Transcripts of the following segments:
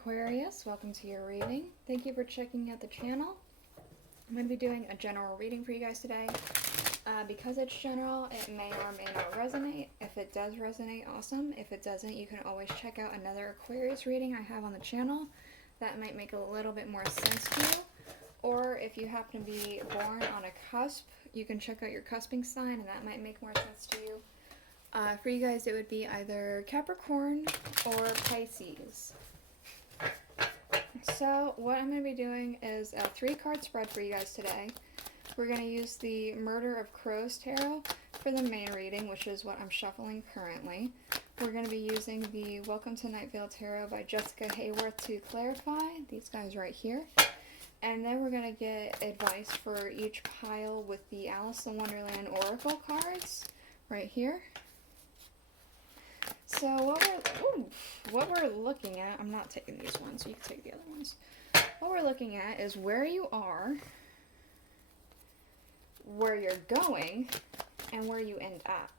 Aquarius, welcome to your reading. Thank you for checking out the channel. I'm going to be doing a general reading for you guys today. Because it's general, it may or may not resonate. If it does resonate, awesome. If it doesn't, you can always check out another Aquarius reading I have on the channel. That might make a little bit more sense to you. Or if you happen to be born on a cusp, you can check out your cusping sign and that might make more sense to you. For you guys, it would be either Capricorn or Pisces. So what I'm going to be doing is a 3-card spread for you guys today. We're going to use the Murder of Crows Tarot for the main reading, which is what I'm shuffling currently. We're going to be using the Welcome to Night Vale Tarot by Jessica Hayworth to clarify, these guys right here. And then we're going to get advice for each pile with the Alice in Wonderland Oracle cards right here. So what we're looking at, I'm not taking these ones, so you can take the other ones. What we're looking at is where you are, where you're going, and where you end up.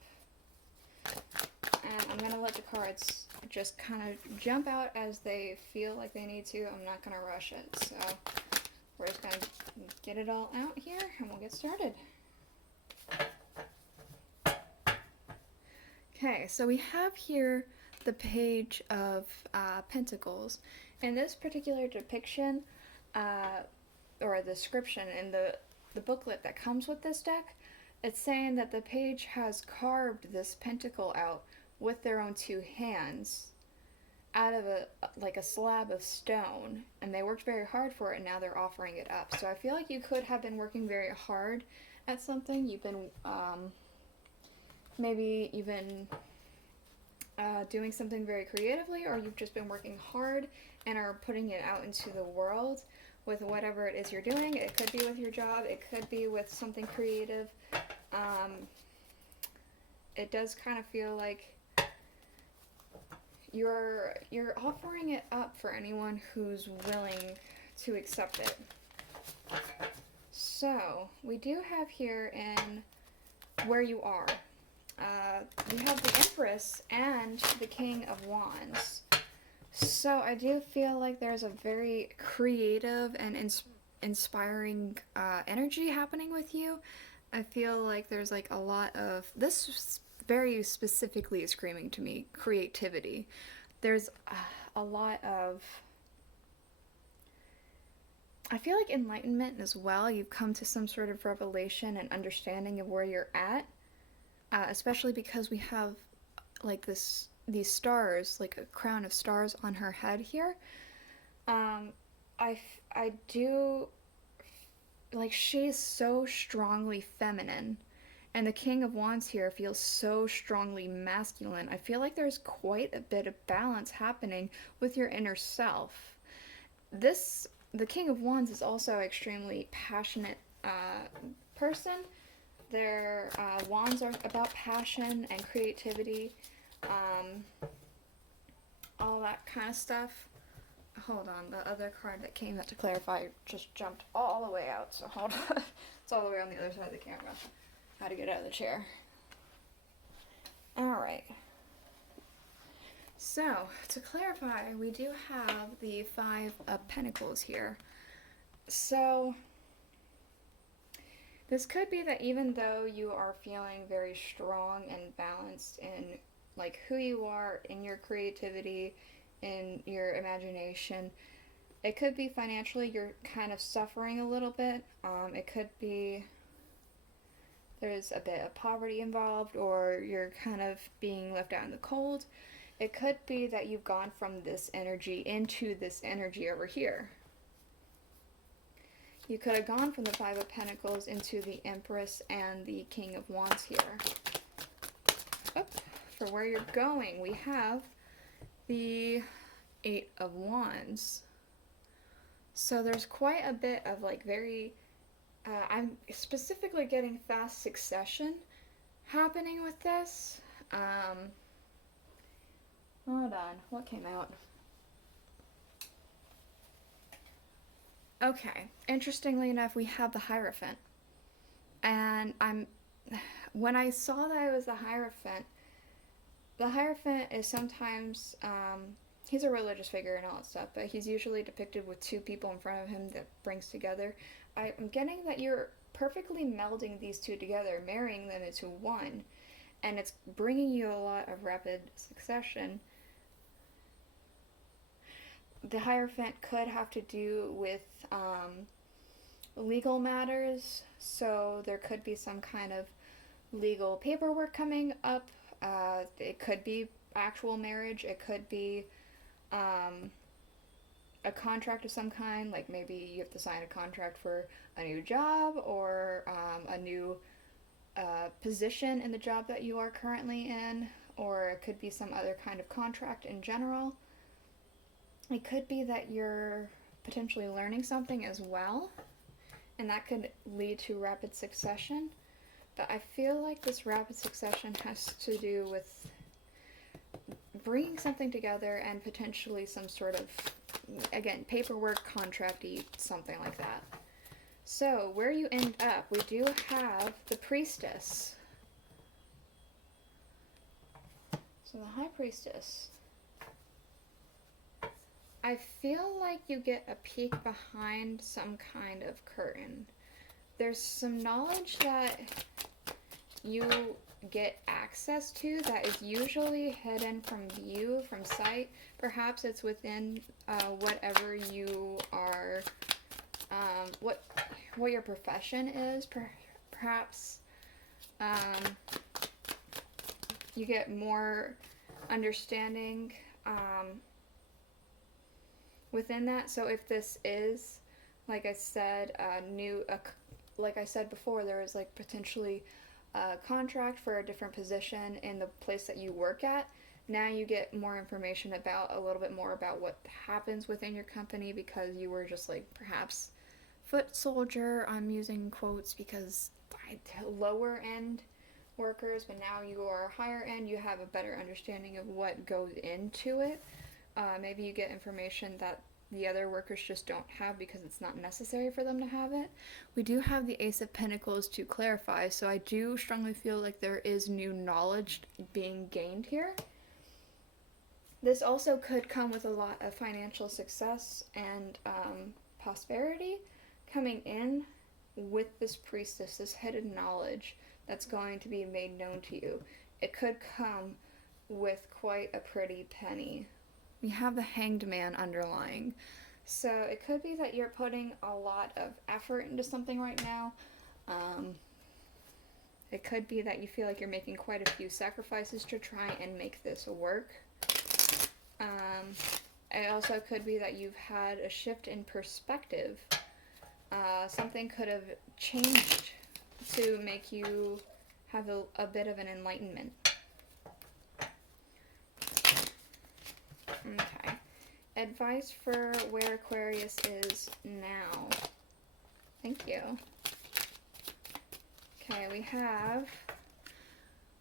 And I'm going to let the cards just kind of jump out as they feel like they need to. I'm not going to rush it. So we're just going to get it all out here and we'll get started. Okay, so we have here the Page of Pentacles. In this particular depiction, or description in the booklet that comes with this deck, it's saying that the page has carved this pentacle out with their own 2 hands out of a slab of stone, and they worked very hard for it and now they're offering it up. So I feel like you could have been working very hard at something. You've been maybe even doing something very creatively, or you've just been working hard and are putting it out into the world with whatever it is you're doing. It could be with your job, it could be with something creative. It does kind of feel like you're offering it up for anyone who's willing to accept it. So we do have here in where you are. You have the Empress and the King of Wands. So I do feel like there's a very creative and inspiring energy happening with you. I feel like there's like a lot of, this very specifically is screaming to me, creativity. There's a lot of, I feel like enlightenment as well. You've come to some sort of revelation and understanding of where you're at. Especially because we have like these stars, like a crown of stars on her head here. I do, like, she's so strongly feminine, and the King of Wands here feels so strongly masculine. I feel like there's quite a bit of balance happening with your inner self. The King of Wands is also an extremely passionate person. Their wands are about passion and creativity, all that kind of stuff. Hold on, the other card that came out to clarify just jumped all the way out, so hold on. It's all the way on the other side of the camera. How to get out of the chair. Alright. So, to clarify, we do have the 5 of Pentacles here. So this could be that even though you are feeling very strong and balanced in like who you are, in your creativity, in your imagination, it could be financially you're kind of suffering a little bit. It could be there's a bit of poverty involved, or you're kind of being left out in the cold. It could be that you've gone from this energy into this energy over here. You could have gone from the 5 of Pentacles into the Empress and the King of Wands here. For where you're going, we have the 8 of Wands. So there's quite a bit of like very, I'm specifically getting fast succession happening with this. Hold on, what came out? Okay, interestingly enough, we have the Hierophant. And when I saw that it was the Hierophant is sometimes he's a religious figure and all that stuff, but he's usually depicted with two people in front of him that brings together. I'm getting that you're perfectly melding these two together, marrying them into one, and it's bringing you a lot of rapid succession. The Hierophant could have to do with legal matters, so there could be some kind of legal paperwork coming up. It could be actual marriage, it could be a contract of some kind, like maybe you have to sign a contract for a new job or a new position in the job that you are currently in, or it could be some other kind of contract in general. It could be that you're potentially learning something as well, and that could lead to rapid succession. But I feel like this rapid succession has to do with bringing something together and potentially some sort of, again, paperwork, contract-y, something like that. So, where you end up, we do have the Priestess. So, the High Priestess. I feel like you get a peek behind some kind of curtain. There's some knowledge that you get access to that is usually hidden from view, from sight. Perhaps it's within whatever you are, what your profession is. Perhaps you get more understanding within that. So if this is, like I said, like I said before, there is like potentially a contract for a different position in the place that you work at. Now you get more information about a little bit more about what happens within your company, because you were just like perhaps foot soldier, I'm using quotes because lower end workers, but now you are higher end, you have a better understanding of what goes into it. Maybe you get information that the other workers just don't have because it's not necessary for them to have it. We do have the Ace of Pentacles to clarify, so I do strongly feel like there is new knowledge being gained here. This also could come with a lot of financial success and prosperity coming in with this Priestess, this hidden knowledge that's going to be made known to you. It could come with quite a pretty penny. We have the Hanged Man underlying. So it could be that you're putting a lot of effort into something right now. It could be that you feel like you're making quite a few sacrifices to try and make this work. It also could be that you've had a shift in perspective. Something could have changed to make you have a bit of an enlightenment. Okay. Advice for where Aquarius is now. Thank you. Okay, we have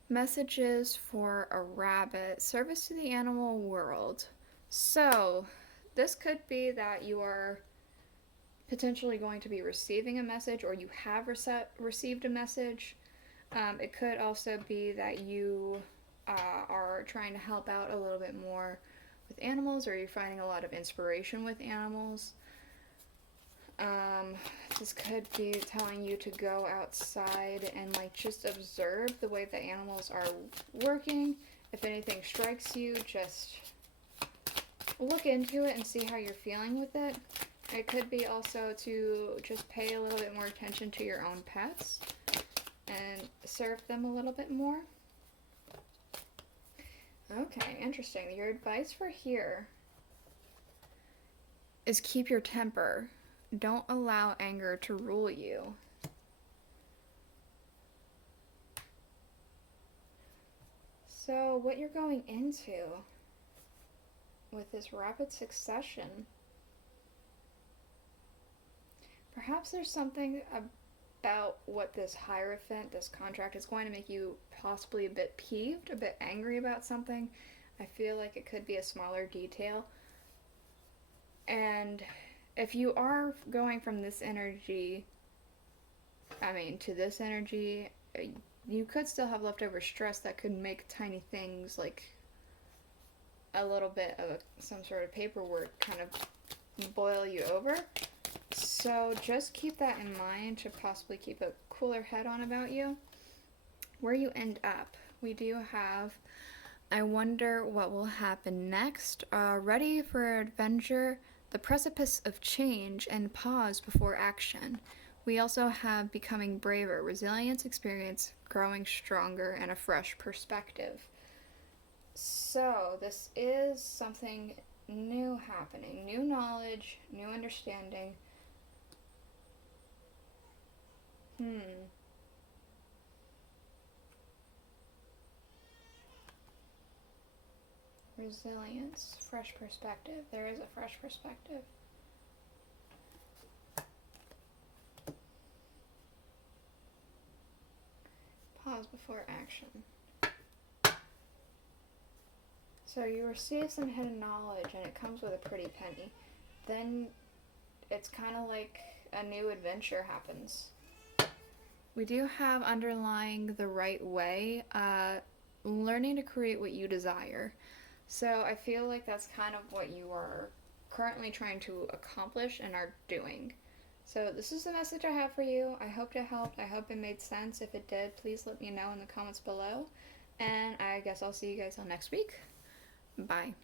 messages for a rabbit. Service to the animal world. So, this could be that you are potentially going to be receiving a message, or you have received a message. It could also be that you are trying to help out a little bit more with animals, or you're finding a lot of inspiration with animals. This could be telling you to go outside and like just observe the way the animals are working. If anything strikes you, just look into it and see how you're feeling with it. It could be also to just pay a little bit more attention to your own pets and serve them a little bit more. Okay, interesting. Your advice for here is keep your temper. Don't allow anger to rule you. So, what you're going into with this rapid succession, perhaps there's something about what this Hierophant, this contract, is going to make you possibly a bit peeved, a bit angry about something. I feel like it could be a smaller detail. And if you are going from this energy, to this energy, you could still have leftover stress that could make tiny things like a little bit of some sort of paperwork kind of boil you over. So just keep that in mind to possibly keep a cooler head on about you. Where you end up, we do have, I wonder what will happen next, ready for adventure, the precipice of change, and pause before action. We also have becoming braver, resilience, experience, growing stronger, and a fresh perspective. So this is something new happening, new knowledge, new understanding. Resilience, fresh perspective. There is a fresh perspective. Pause before action. So you receive some hidden knowledge and it comes with a pretty penny. Then it's kind of like a new adventure happens. We do have underlying the right way, learning to create what you desire. So I feel like that's kind of what you are currently trying to accomplish and are doing. So this is the message I have for you. I hope it helped. I hope it made sense. If it did, please let me know in the comments below. And I guess I'll see you guys all next week. Bye.